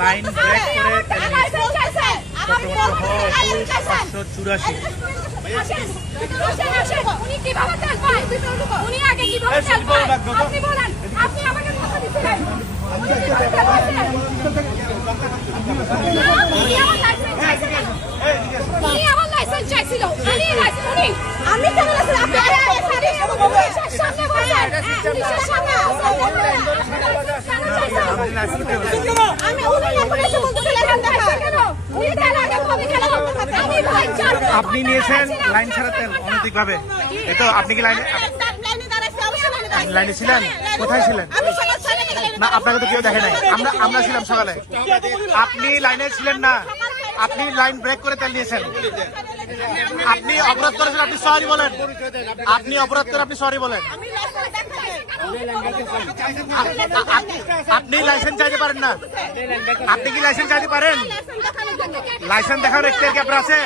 Line break করে আপনি নিয়েছেন লাইন ছাড়া তেল অনৈতিক ভাবে। এই তো আপনি কি লাইনে ছিলেন? কোথায় ছিলেন? না, আপনাকে তো কেউ দেখে নাই। আমরা ছিলাম সকালে। আপনি লাইনে ছিলেন না, আপনি লাইন ব্রেক করে তেল দিয়েছেন। আপনি অপরাধ করেছেন, আপনি সরি বলেন। আপনি অপরাধ করে আপনি সরি বলেন। আপনি লাইসেন্স চাইতে পারেন না? আপনি কি লাইসেন্স চাইতে পারেন? লাইসেন্স দেখার এখতিয়ার কি আপনার আছে?